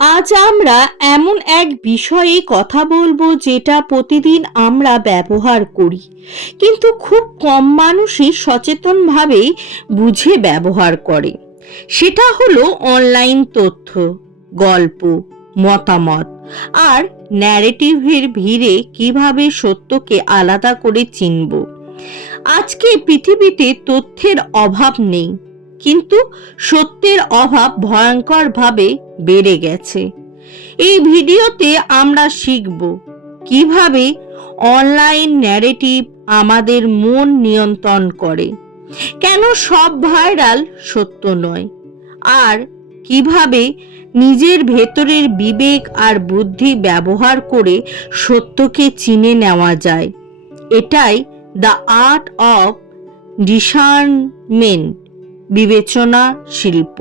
আজ আমরা এমন এক বিষয়ে কথা বলব যেটা প্রতিদিন আমরা ব্যবহার করি। কিন্তু খুব কম মানুষই সচেতনভাবে বুঝে ব্যবহার করে। সেটা হলো অনলাইন তথ্য, গল্প, মতামত আর ন্যারেটিভের ভিড়ে কীভাবে সত্যকে আলাদা করে চিনব। আজকে পৃথিবীতে তথ্যের অভাব নেই, কিন্তু সত্যের অভাব ভয়ঙ্করভাবে বেড়ে গেছে। এই ভিডিওতে আমরা শিখব কীভাবে অনলাইন ন্যারেটিভ আমাদের মন নিয়ন্ত্রণ করে। কেন সব ভাইরাল সত্য নয়? আর কীভাবে নিজের ভেতরের বিবেক আর বুদ্ধি ব্যবহার করে সত্যকে চিনে নেওয়া যায়। এটাই দ্য আর্ট অফ ডিসার্নমেন্ট বিবেচনা শিল্প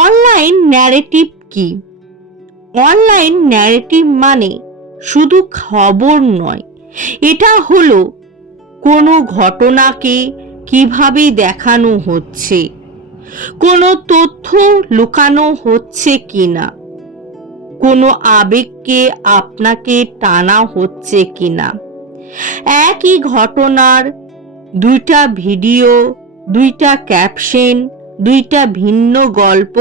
অনলাইন ন্যারেটিভ কি? অনলাইন ন্যারেটিভ মানে শুধু খবর নয়। এটা হলো কোনো ঘটনাকে কীভাবে দেখানো হচ্ছে, কোনো তথ্য লুকানো হচ্ছে কিনা, কোনো আবেগকে আপনাকে টানা হচ্ছে কিনা। একই ঘটনার দুইটা ভিডিও, দুইটা ক্যাপশন দুইটা ভিন্ন গল্প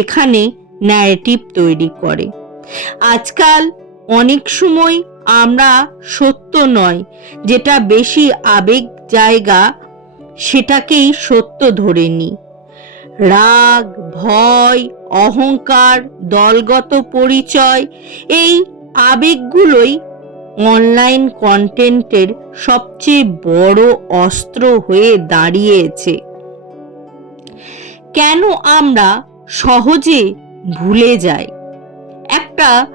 এখানে ন্যারেটিভ তৈরি করে। আজকাল অনেক সময় আমরা সত্য নয়, যেটা বেশি আবেগ জায়গা, সেটাকেই সত্য ধরে নিই রাগ, ভয়, অহংকার, দলগত পরিচয়, এই আবেগগুলোই অনলাইন কন্টেন্টের সবচেয়ে বড় অস্ত্র হয়ে দাঁড়িয়েছে। কেন আমরা সহজে ভুলে যাই? একটা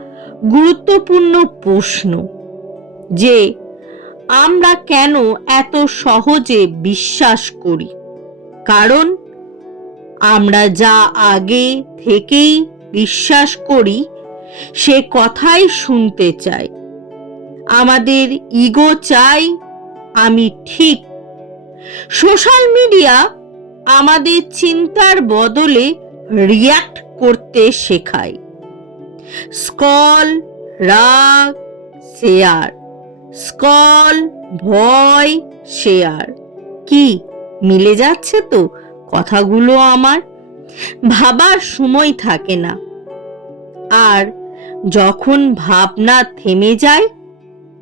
গুরুত্বপূর্ণ প্রশ্ন, যে আমরা কেন এত সহজে বিশ্বাস করি? কারণ আমরা যা আগে থেকেই বিশ্বাস করি, সে কথাই শুনতে চাই। আমাদের ইগো চাই, আমি ঠিক। সোশ্যাল মিডিয়া আমাদের চিন্তার বদলে রিয়াক্ট করতে শেখায়। স্কল, রাগ, শেয়ার। স্কল, ভয়, শেয়ার। কি, মিলে যাচ্ছে তো কথাগুলো আমার? ভাবার সময় থাকে না। আর যখন ভাবনা থেমে যায়,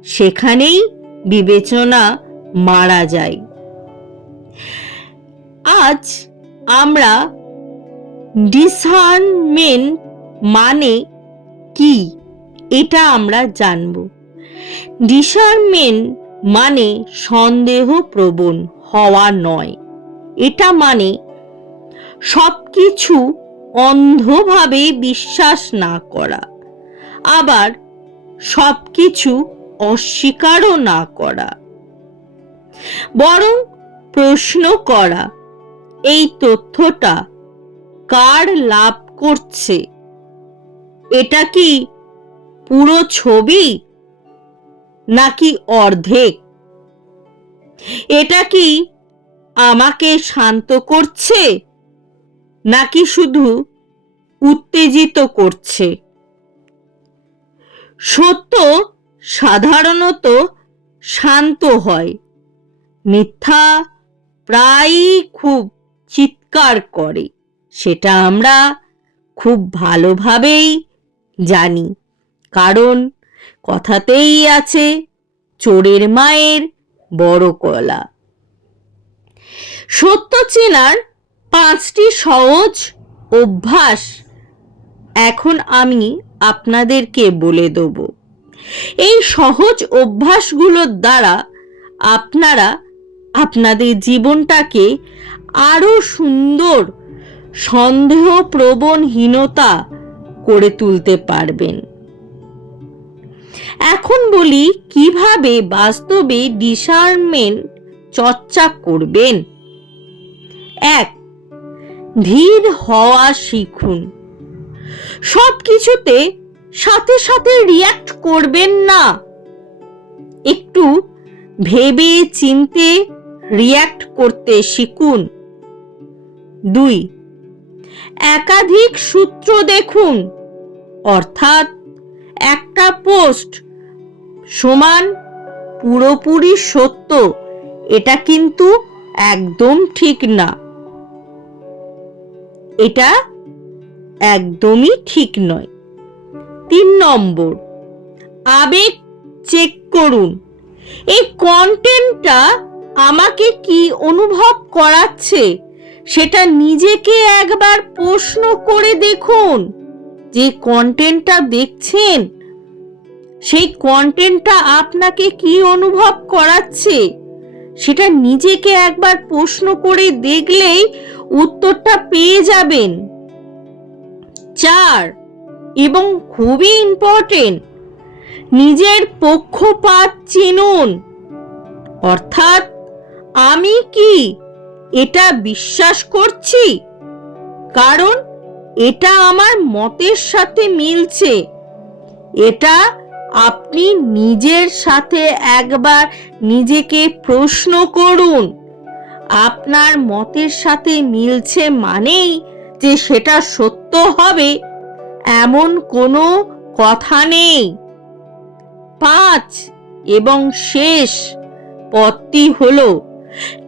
সেখানেই বিবেচনা মারা যায়। আজ আমরা ডিসার্নমেন্ট মানে কি? এটা আমরা জানব। ডিসার্নমেন্ট মানে সন্দেহ প্রবণ হওয়া নয়। এটা মানে সব কিছু অন্ধভাবে বিশ্বাস না করা। আবার সব কিছু অস্বীকারও না করা। বরং প্রশ্ন করা এই তথ্যটা কার লাভ করছে? এটা কি পুরো ছবি? নাকি অর্ধেক? এটা কি আমাকে শান্ত করছে? নাকি শুধু উত্তেজিত করছে? সত্য সাধারণত শান্ত হয়। মিথ্যা প্রায়ই খুব চিৎকার করে। সেটা আমরা খুব ভালোভাবেই জানি। কারণ কথাতেই আছে, চোরের মায়ের বড় কলা। সত্য চেনার পাঁচটি সহজ অভ্যাস এখন আমি আপনাদেরকে বলে দেব। এই সহজ অভ্যাসগুলোর দ্বারা আপনারা আপনাদের জীবনটাকে আরও সুন্দর সন্দেহ প্রবণহীনতা করে তুলতে পারবেন। এখন বলি, কীভাবে বাস্তবে ডিসার্নমেন্ট চর্চা করবেন? এক, ধীর হওয়া শিখুন। সব কিছুতে সাথে সাথে রিয়াক্ট করবেন না। একটু ভেবে চিনতে রিয়াক্ট করতে শিখুন। দুই। একাধিক সূত্র দেখুন, অর্থাৎ একটা পোস্ট সমান পুরোপুরি সত্য, এটা কিন্তু একদম ঠিক না। এটা একদমই ঠিক নয়। তিন নম্বর, আবেগ চেক করুন। এই কন্টেন্টটা আমাকে কি অনুভব করাচ্ছে? সেটা নিজেকে একবার প্রশ্ন করে দেখুন। যে কন্টেন্টটা দেখছেন, সেই কন্টেন্টটা আপনাকে কি অনুভব করাচ্ছে? সেটা নিজেকে একবার প্রশ্ন করে দেখলেই উত্তরটা পেয়ে যাবেন। চার, এবং খুবই ইম্পর্টেন্ট নিজের পক্ষপাত চিনুন। অর্থাৎ, আমি কি এটা বিশ্বাস করছি। কারণ এটা আমার মতের সাথে মিলছে। এটা আপনি নিজের সাথে একবার নিজেকে প্রশ্ন করুন। আপনার মতের সাথে মিলছে মানেই যে সেটা সত্য হবে। এমন কোনো কথা নেই। পাঁচ এবং শেষ পথটি হলো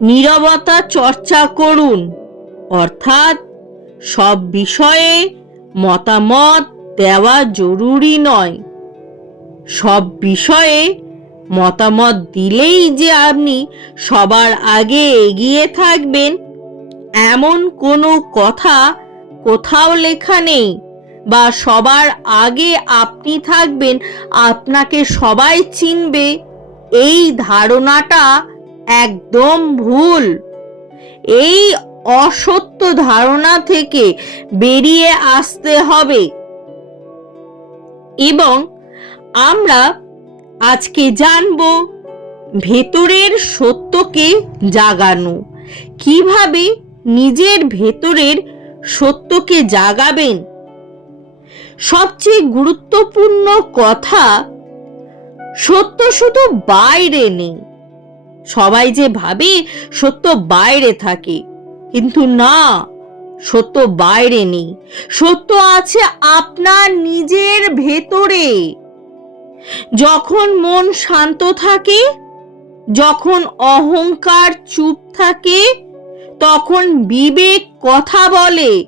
নীরবতা চর্চা করুন। অর্থাৎ সব বিষয়ে মতামত দেওয়া জরুরি নয়। সব বিষয়ে মতামত দিলেই যে আপনি সবার আগে এগিয়ে থাকবেন, এমন কোনো কথা কোথাও লেখা নেই বা সবার আগে আপনি থাকবেন, আপনাকে সবাই চিনবে। এই ধারণাটা একদম ভুল। এই অসত্য ধারণা থেকে বেরিয়ে আসতে হবে। এবং আমরা আজকে জানব ভেতরের সত্যকে জাগানো। কীভাবে নিজের ভেতরের সত্যকে জাগাবেন? সবচেয়ে গুরুত্বপূর্ণ কথা, সত্য শুধু বাইরে নেই। সবাই যে ভাবে সত্য বাইরে থাকে। কিন্তু না, সত্য বাইরে নেই। সত্য আছে আপনার নিজের ভেতরে। যখন মন শান্ত থাকে, যখন অহংকার চুপ থাকে, তখন বিবেক কথা বলে।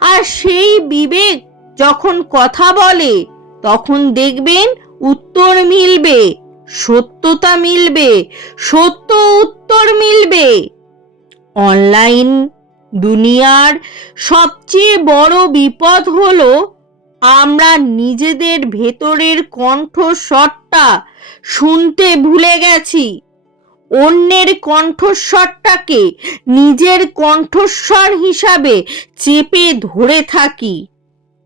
আর সেই বিবেক যখন কথা বলে, তখন দেখবেন উত্তর মিলবে। সত্যতা মিলবে, সত্য উত্তর মিলবে। অনলাইন দুনিয়ার সবচেয়ে বড় বিপদ হলো আমরা নিজেদের ভেতরের কণ্ঠস্বরটা শুনতে ভুলে গেছি। অন্যের কণ্ঠস্বরটাকে নিজের কণ্ঠস্বর হিসাবে চেপে ধরে থাকি।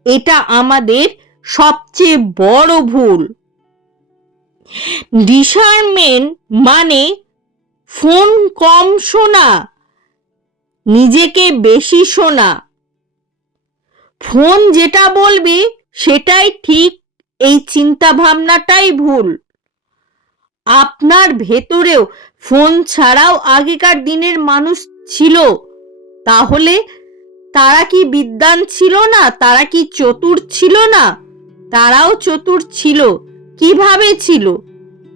এটা আমাদের সবচেয়ে বড় ভুল। ডিসারমেন্ট মানে ফোন কম শোনা, নিজেকে বেশি শোনা। ফোন যেটা বলবে সেটাই ঠিক এই চিন্তা ভাবনাটাই ভুল। আপনার ভেতরেও ফোন ছাড়াও আগেকার দিনের মানুষ ছিল, তাহলে তারা কি বিদ্বান ছিল না? তারা কি চতুর ছিল না? তারাও চতুর ছিল। কীভাবে ছিল?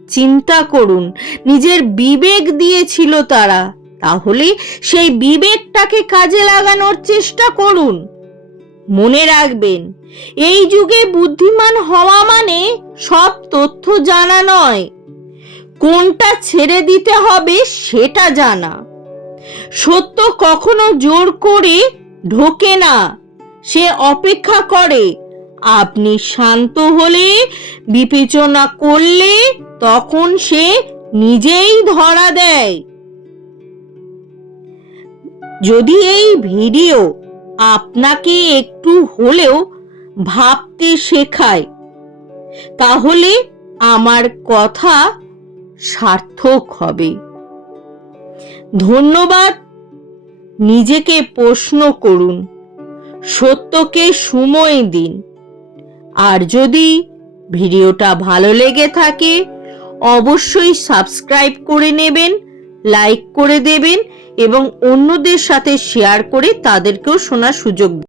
চিন্তা করুন, নিজের বিবেক দিয়েছিল তারা। তাহলে সেই বিবেকটাকে কাজে লাগানোর চেষ্টা করুন। মনে রাখবেন, এই যুগে বুদ্ধিমান হওয়া মানে সব তথ্য জানা নয়। কোনটা ছেড়ে দিতে হবে সেটা জানা। সত্য কখনো জোর করে ঢোকে না, সে অপেক্ষা করে। আপনি শান্ত হলে, বিবেচনা করলে তখন সে নিজেই ধরা দেয়। যদি এই ভিডিও আপনাকে একটু হলেও ভাবতে শেখায়, তাহলে আমার কথা সার্থক হবে। ধন্যবাদ। নিজেকে প্রশ্ন করুন। সত্যকে সময় দিন। আর যদি ভিডিওটা ভালো লেগে থাকে, অবশ্যই সাবস্ক্রাইব করে নেবেন, লাইক করে দেবেন এবং অন্যদের সাথে শেয়ার করে তাদেরকেও শোনার সুযোগ